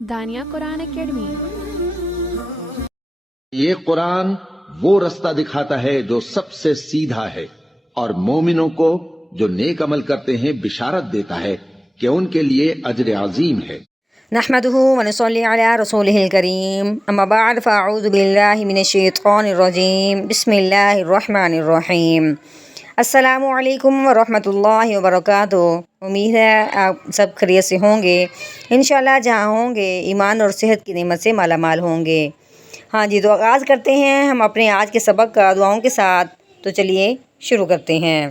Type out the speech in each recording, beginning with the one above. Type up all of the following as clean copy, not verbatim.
دانیہ قرآن academy. یہ قرآن وہ رستہ دکھاتا ہے جو سب سے سیدھا ہے، اور مومنوں کو جو نیک عمل کرتے ہیں بشارت دیتا ہے کہ ان کے لیے اجر عظیم ہے۔ نحمده ونصلي على رسوله الكريم، اما بعد فاعوذ بالله من الشیطان الرجیم، بسم اللہ الرحمن الرحیم۔ السلام علیکم ورحمۃ اللہ وبرکاتہ۔ امید ہے آپ سب خیریت سے ہوں گے، انشاءاللہ جہاں ہوں گے ایمان اور صحت کی نعمت سے مالا مال ہوں گے۔ ہاں جی، تو آغاز کرتے ہیں ہم اپنے آج کے سبق کا دعاؤں کے ساتھ، تو چلیے شروع کرتے ہیں۔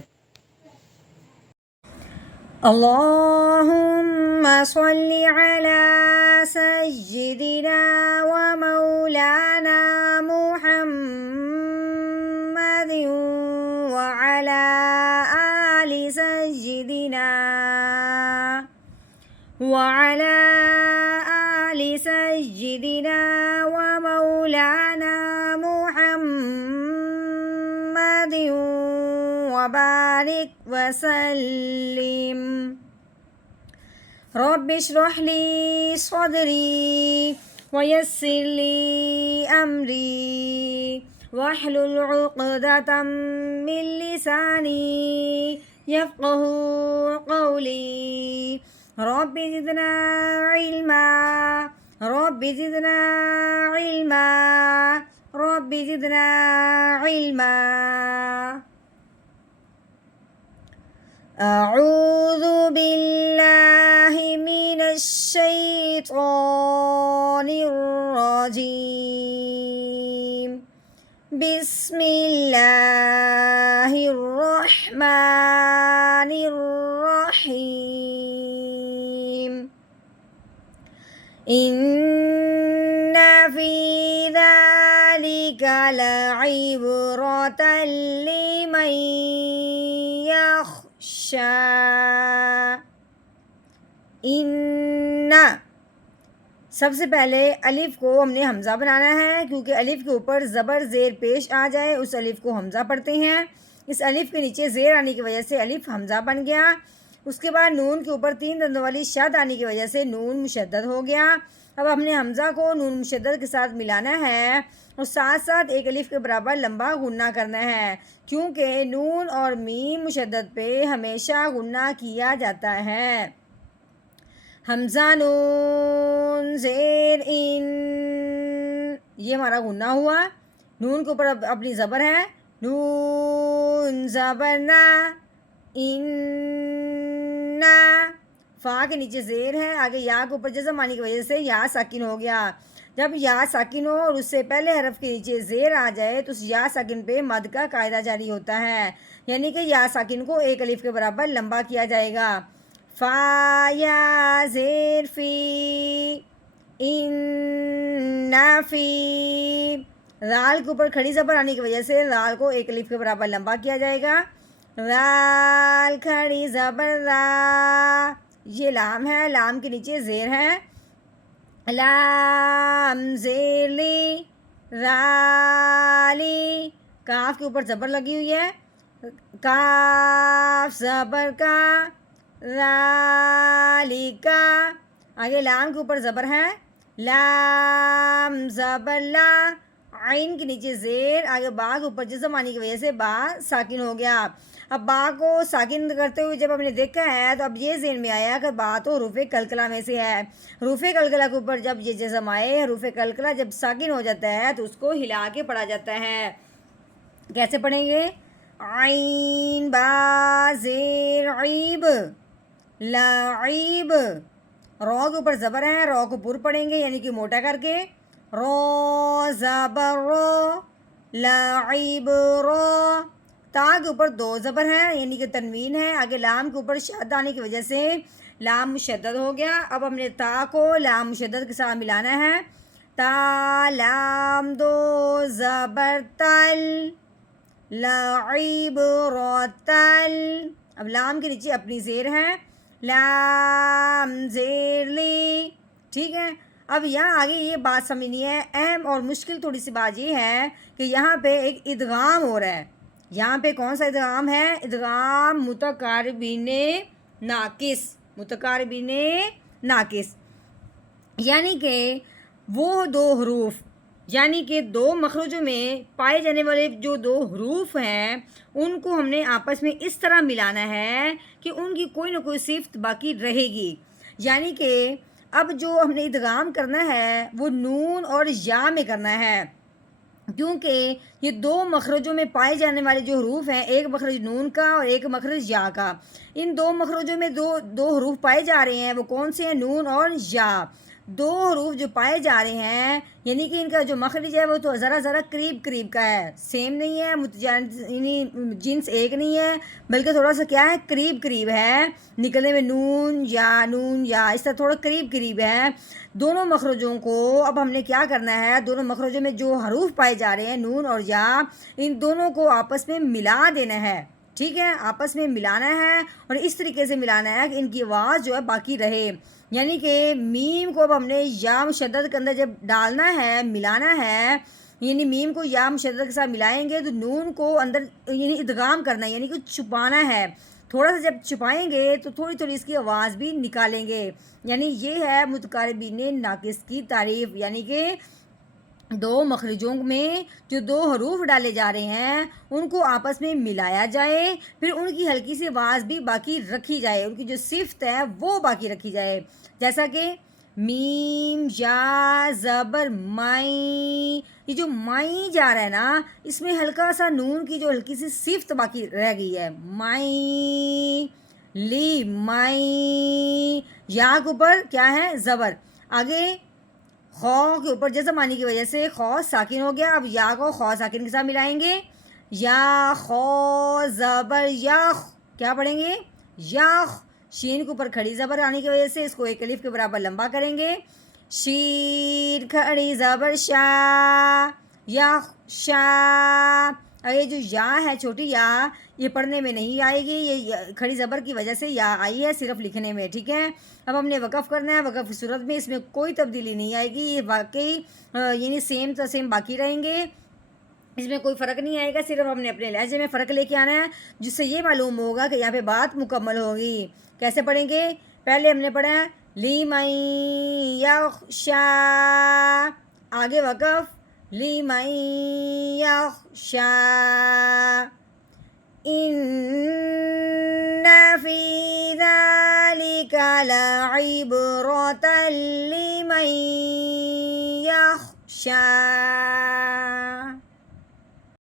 اللہم صلی علی سیدنا و مولانا محمد وعلی آل سیدنا وعلی آل سیدنا و مولانا محمد وبارک وسلم۔ رب اشرح لی صدری ویسر لی امری واحلل عقدۃ من لسانی یفقہوا قولی۔ رب زدنا علما رب زدنا علما رب زدنا علما۔ اعوذ باللہ من الشیطان الرجیم، بسم اللہ الرحمن الرحیم۔ ان فی ذلک لعبرۃ لمن ان، سب سے پہلے الف کو ہم نے حمزہ بنانا ہے، کیونکہ الف کے اوپر زبر زیر پیش آ جائے اس الف کو حمزہ پڑھتے ہیں۔ اس الف کے نیچے زیر آنے کی وجہ سے الف حمزہ بن گیا۔ اس کے بعد نون کے اوپر 3 دندوں والی شد آنے کی وجہ سے نون مشدد ہو گیا۔ اب ہم نے حمزہ کو نون مشدد کے ساتھ ملانا ہے اور ساتھ ساتھ ایک الف کے برابر لمبا غنہ کرنا ہے، کیونکہ نون اور میم مشدد پہ ہمیشہ غنہ کیا جاتا ہے۔ حمزہ نون زیر ان، یہ ہمارا غنہ ہوا۔ نون کے اوپر اپنی زبر ہے، نون زبر نا، ان نا۔ فا کے نیچے زیر ہے، آگے یا کے اوپر جزم آنے کی وجہ سے یا ساکن ہو گیا۔ جب یا ساکن ہو اور اس سے پہلے حرف کے نیچے زیر آ جائے تو اس یا ساکن پہ مد کا قاعدہ جاری ہوتا ہے، یعنی کہ یا ساکن کو ایک الف کے برابر لمبا کیا جائے گا۔ فا یا زیر فی، ان فی۔ رال کے اوپر کھڑی زبر آنے کی وجہ سے رال کو ایک الف کے برابر لمبا کیا جائے گا۔ رال کھڑی زبر را، یہ لام ہے، لام کے نیچے زیر ہے، لام زیر لی، رالی۔ کاف کے اوپر زبر لگی ہوئی ہے، کاف زبر کا، رالی کا۔ آگے لام کے اوپر زبر ہے، لام زبر لا، عین کے نیچے زیر، آگے با کے اوپر جزم آنے کی وجہ سے با ساکن ہو گیا۔ اب با کو ساکن کرتے ہوئے جب ہم نے دیکھا ہے تو اب یہ ذہن میں آیا کہ با تو حروف قلقلہ میں سے ہے۔ حروف قلقلہ کے اوپر جب یہ جزم آئے، حروف قلقلہ جب ساکن ہو جاتا ہے تو اس کو ہلا کے پڑھا جاتا ہے۔ کیسے پڑھیں گے؟ عین با زیر عیب، لعیب۔ رو کے اوپر زبر ہے، رو کو پر پڑھیں گے یعنی کہ موٹا کر کے، رو زبر رو، لعیب رو۔ تا کے اوپر 2 زبر ہے یعنی کہ تنوین ہے، آگے لام کے اوپر شد آنے کی وجہ سے لام مشدد ہو گیا۔ اب ہم نے تا کو لام مشدد کے ساتھ ملانا ہے، تا لام 2 زبر تل، لعیب رو تل۔ اب لام کے نیچے اپنی زیر ہے، لام زیر لی، ٹھیک ہے۔ اب یہاں آگے یہ بات سمجھنی ہے، اہم اور مشکل تھوڑی سی بات یہ ہے کہ یہاں پہ ایک ادغام ہو رہا ہے، یہاں پہ کون سا ادغام ہے؟ ادغام متقاربین ناقص، متقاربین ناقص، یعنی کہ وہ دو حروف، یعنی کہ دو مخرجوں میں پائے جانے والے جو دو حروف ہیں ان کو ہم نے آپس میں اس طرح ملانا ہے کہ ان کی کوئی نہ کوئی صفت باقی رہے گی. یعنی کہ اب جو ہم نے ادغام کرنا ہے وہ نون اور یا میں کرنا ہے، کیونکہ یہ دو مخرجوں میں پائے جانے والے جو حروف ہیں، ایک مخرج نون کا اور ایک مخرج یا کا، ان دو مخرجوں میں دو حروف پائے جا رہے ہیں، وہ کون سے ہیں؟ نون اور یا. دو حروف جو پائے جا رہے ہیں یعنی کہ ان کا جو مخرج ہے وہ تو ذرا قریب کا ہے، سیم نہیں ہے، یعنی جنس ایک نہیں ہے، بلکہ تھوڑا سا کیا ہے؟ قریب ہے نکلنے میں، نون یا اس طرح تھوڑا قریب ہے. دونوں مخرجوں کو اب ہم نے کیا کرنا ہے؟ دونوں مخرجوں میں جو حروف پائے جا رہے ہیں نون اور یا، ان دونوں کو آپس میں ملا دینا ہے. ٹھیک ہے، آپس میں ملانا ہے اور اس طریقے سے ملانا ہے کہ ان کی آواز جو ہے باقی رہے. یعنی کہ میم کو اب ہم نے یا مشدد کے اندر جب ڈالنا ہے، ملانا ہے، یعنی میم کو یا مشدد کے ساتھ ملائیں گے تو نون کو اندر یعنی ادغام کرنا ہے، یعنی کہ چھپانا ہے. تھوڑا سا جب چھپائیں گے تو تھوڑی اس کی آواز بھی نکالیں گے. یعنی یہ ہے متقاربین ناقص کی تعریف، یعنی کہ دو مخرجوں میں جو دو حروف ڈالے جا رہے ہیں ان کو آپس میں ملایا جائے، پھر ان کی ہلکی سی آواز بھی باقی رکھی جائے، ان کی جو صفت ہے وہ باقی رکھی جائے. جیسا کہ میم یا زبر مائی، یہ جو مائی جا رہا ہے نا، اس میں ہلکا سا نون کی جو ہلکی سی صفت باقی رہ گئی ہے، مائی لی مائی. یا کے اوپر کیا ہے؟ زبر. آگے خو کے اوپر جزم آنے کی وجہ سے خو ساکن ہو گیا، اب یا کو خو ساکن کے ساتھ ملائیں گے، یا خو زبر یخ، کیا پڑھیں گے؟ یخ. شین کے اوپر کھڑی زبر آنے کی وجہ سے اس کو ایک الف کے برابر لمبا کریں گے، شین کھڑی زبر شا، یخ شا. یہ جو یا ہے چھوٹی یا، یہ پڑھنے میں نہیں آئے گی، یہ کھڑی زبر کی وجہ سے یا آئی ہے صرف لکھنے میں. ٹھیک ہے، اب ہم نے وقف کرنا ہے، وقف کی صورت میں اس میں کوئی تبدیلی نہیں آئے گی، یہ واقعی یعنی سیم تو سیم باقی رہیں گے، اس میں کوئی فرق نہیں آئے گا، صرف ہم نے اپنے لہجے میں فرق لے کے آنا ہے جس سے یہ معلوم ہوگا کہ یہاں پہ بات مکمل ہوگی. کیسے پڑھیں گے؟ پہلے ہم نے پڑھا ہے لی مئی یخشا، آگے وقف لی مئی یخشا. ان فی ذلک لعبرۃ لمن یخشا.